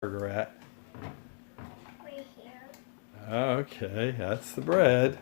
burger at? Right here. Okay, that's the bread.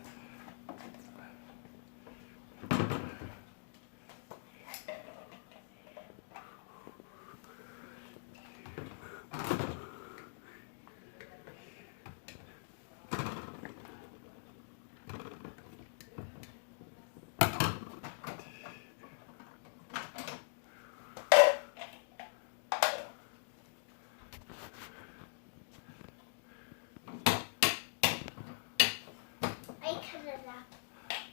I cut it up.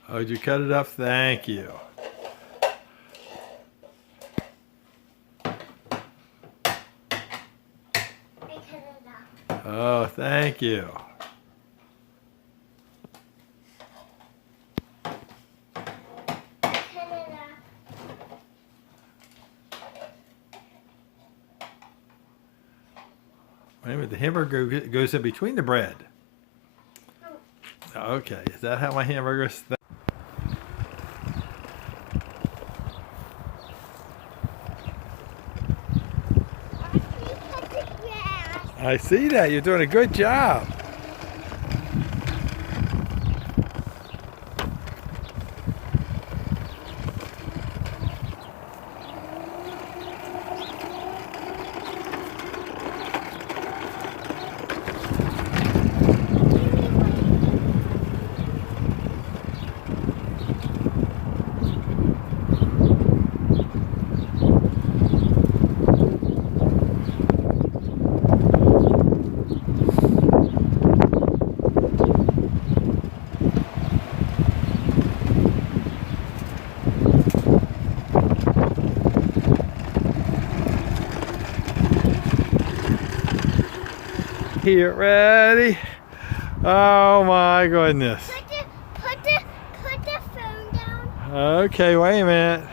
Oh, did you cut it up? Thank you. I cut it up. Oh, thank you. I cut it up. Wait a minute, the hamburger goes in between the bread. Okay, is that how my hamburgers? I see that. You're doing a good job. Here, ready? Oh my goodness. Put the phone down. Okay, wait a minute.